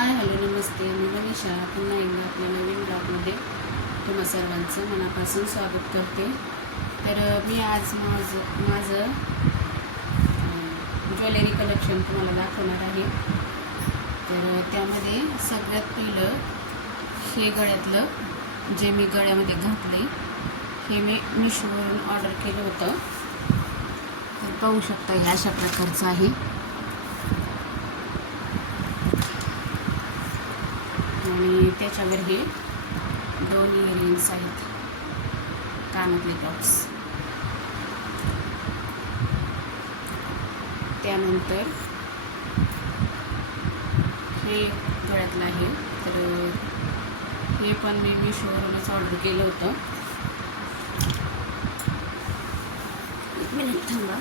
Hi hello नमस्ते. मी मनीषा पुन्हा एकदा आपल्या नवीन ब्लॉगमध्ये तुम्हा सर्वांचं मनापासून स्वागत करते. तर मी आज माझं ज्वेलरी कलेक्शन तुम्हाला दाखवणार आहे. तर त्यामध्ये सगळ्यात पहिलं हे गळ्यातलं जे मी गळ्यामध्ये घातले हे मी मिशोवरून ऑर्डर केलं होतं. तर पाहू शकता हे अशा प्रकारचं आहे. आणि त्याच्यावर हे 2 इयरिंग्स आहेत, कानातले टॉप्स. त्यानंतर हे गळ्यातलं आहे. तर हे पण मी मिशोवरूनच ऑर्डर केलं होतं. एक मिनिट थांबा.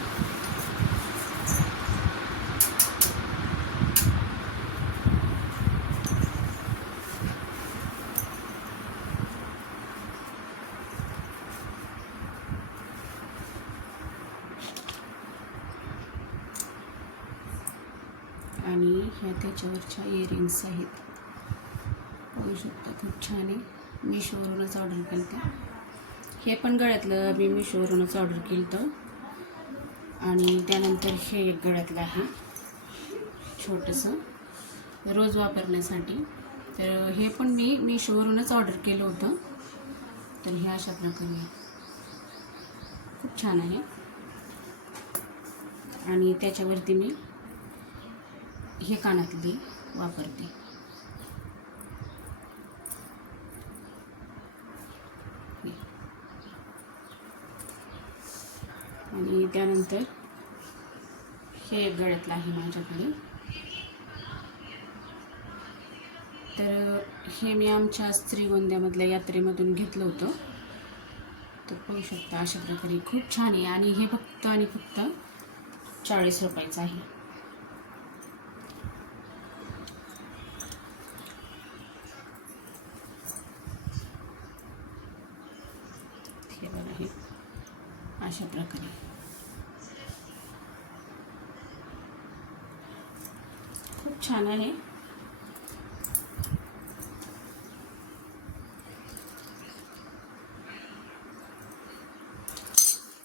आणि ह्या त्याच्यावरच्या इयरिंग्स आहेत, पाहू शकता. खूप छान आहे. मिशोवरूनच ऑर्डर केलं होतं. हे पण गळ्यातलं मी मिशोवरूनच ऑर्डर केलं होतं. आणि त्यानंतर हे एक गळ्यातलं आहे छोटंसं रोज वापरण्यासाठी. तर हे पण मी मिशोवरूनच ऑर्डर केलं होतं. तर हे अशा प्रकारे खूप छान आहे. आणि त्याच्यावरती मी हे कानातले वापरते. आणि त्यानंतर हे एक गळ्यातलं आहे माझ्याकडे. तर हे मी आमच्या श्रीगोंद्यामधल्या यात्रेमधून घेतलं होतं. तर पाहू शकता अशा प्रकारे खूप छान आहे. आणि हे फक्त आणि फक्त 40 रुपयाचं आहे. हे बघा, हे अशा प्रकारे खूप छान आहे.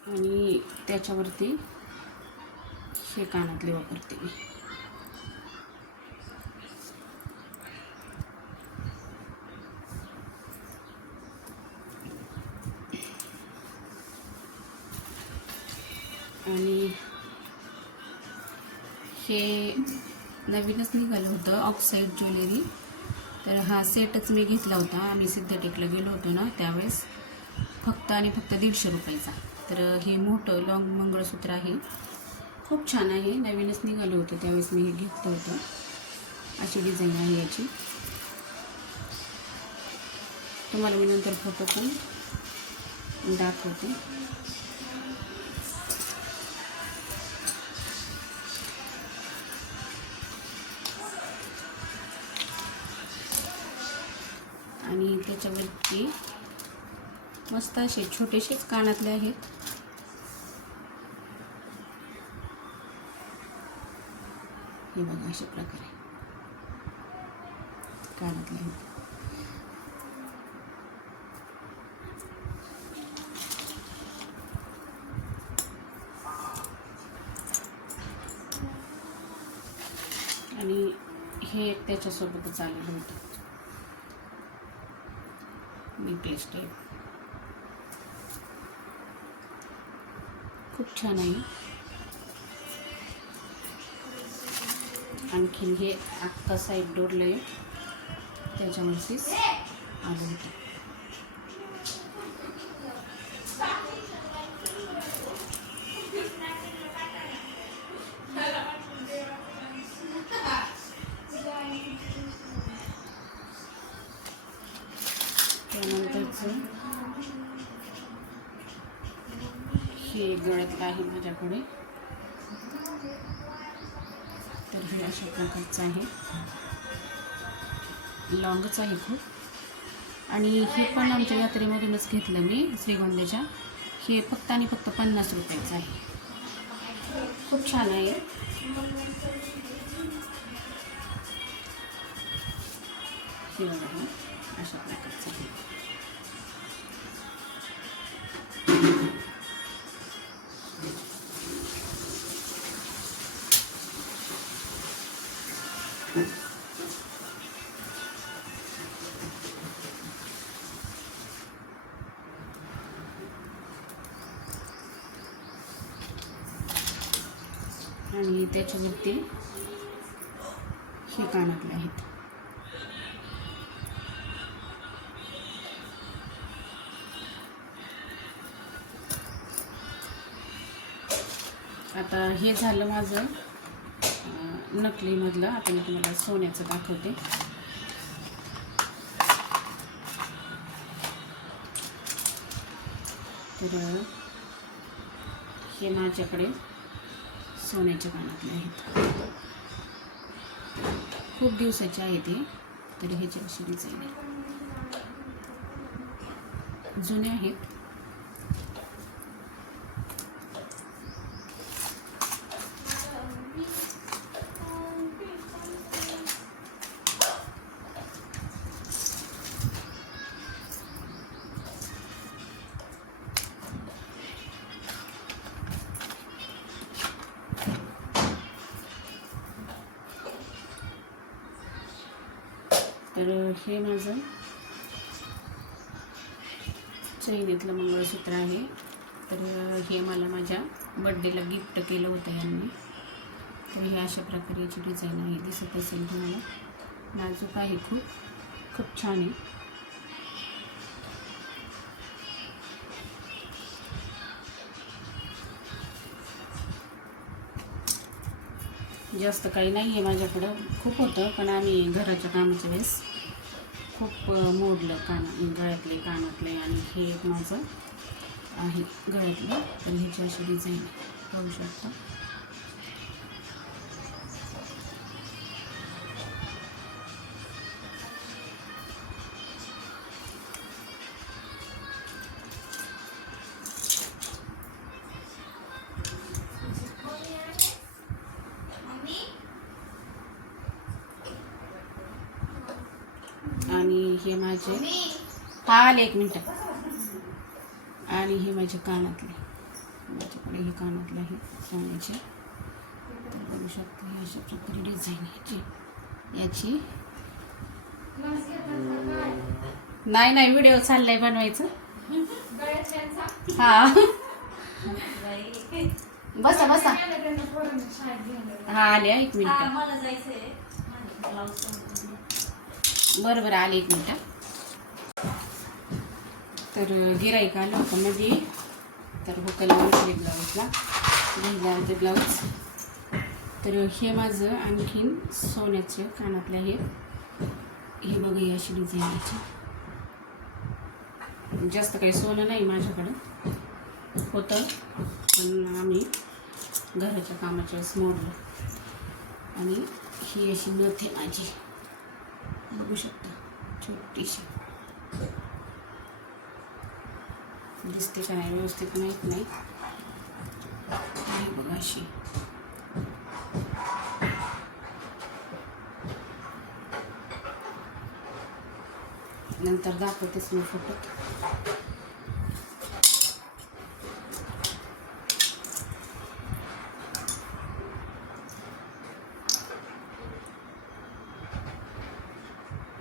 आणि त्याच्यावरती हे कानातले वापरते मी. आणि हे नवीनच निघालं होतं ऑक्साईड ज्वेलरी. तर हा सेटच मी घेतला होता. आम्ही सिद्धटेकला गेलो होतो ना, त्यावेळेस फक्त आणि फक्त 150 रुपयाचा. तर हे मोठं लॉंग मंगळसूत्र आहे, खूप छान आहे. नवीनच निघालं होतं त्यावेळेस मी हे घेतलं होतं. अशी डिझाईन आहे याची. तुम्हाला मी नंतर फोटो पण दाखवते. आणि त्याच्यावरती मस्त असे छोटेसेच कानातले आहेत. हे बघा अशा प्रकारे कानातले आहेत. आणि हे एक त्याच्यासोबतच आलेलं होतं नेकलेस टाईप. खूप छान आहे. आणखीन हे आत्ता साईड डोरलं आहे त्याच्यावरतीच आलं होतं. त्यानंतरचं हे गळ्यातलं आहे माझ्याकडे. तर हे अशा प्रकारचं आहे, लॉंगच आहे खूप. आणि हे पण आमच्या यात्रेमधूनच घेतलं मी श्रीगोंद्याच्या. हे फक्त आणि फक्त 50 रुपयाचं आहे. खूप छान आहे. हे बघा हे अशा प्रकारचं आहे. आणि त्याच्यावरती हे कानातले आहेत. आता हे झालं माझं नकलीमधलं. आता मी तुम्हाला सोन्याचं दाखवते. तर हे माझ्याकडे सोन्याचे कानातले आहेत. खूप दिवसाचे आहे ते. तर ह्याची अशी डिझाईन आहे. जुने आहेत. तर हे माझं चैनीतलं मंगळसूत्र आहे. तर हे मला माझ्या बड्डेला गिफ्ट केलं होतं यांनी. तर हे अशा प्रकारची डिझाईन आहे. दिसत असेल तुम्हाला. नाजूक आहे. खूप छान आहे. जास्त काही नाही आहे माझ्याकडं. खूप होतं पण आम्ही घराच्या कामाच्या वेळेस खूप मोडलं गळ्यातले कानातले. आणि हे एक माझं आहे गळ्यातलं. तर ह्याची अशी डिझाईन पाहू शकता. आणि हे माझे आले 1 मिनिट. आणि हे माझे कानातले. माझ्याकडे हे कानातले आहे सोन्याचे. तर बघू शकता हे अशा प्रकारे डिझाईन याची. नाही व्हिडिओ चाललाय बनवायचं. हा बसा. हा आले 1 मिनिट. बरं आले 1 मिनिट. तर गिराईक आलं होतं मध्ये. तर हुकला बसले ब्लाऊजला. घेतला ते ब्लाऊज. तर हे माझं आणखीन सोन्याचे कानातले आहेत. हे बघा अशी डिझाईन याची. जास्त काही सोनं नाही माझ्याकडं. होतं पण आम्ही घराच्या कामाच्या वेळेस मोडलं. आणि ही अशी नथ आहे माझी. बघू शकता छोटीशी. दिसते का नाही व्यवस्थित माहीत नाही. बघा अशी. नंतर दाखवतेच मी फोटो.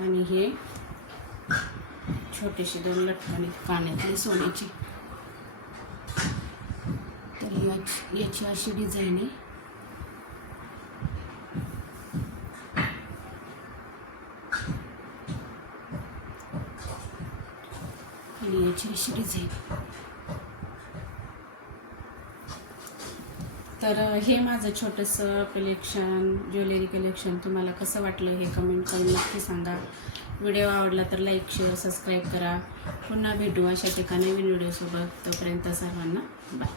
आणि हे छोटेसे 2 लटकन कानातले सोन्याचे. तर याची अशी डिझाईन आहे. आणि याची अशी डिझाईन. तर हे माझं छोटंसं कलेक्शन, ज्वेलरी कलेक्शन तुम्हाला कसं वाटलं हे कमेंट करून नक्की सांगा. व्हिडिओ आवडला तर लाईक, शेअर, सबस्क्राईब करा. पुन्हा भेटू अशा एका नवीन व्हिडिओसोबत. तोपर्यंत सर्वांना बाय.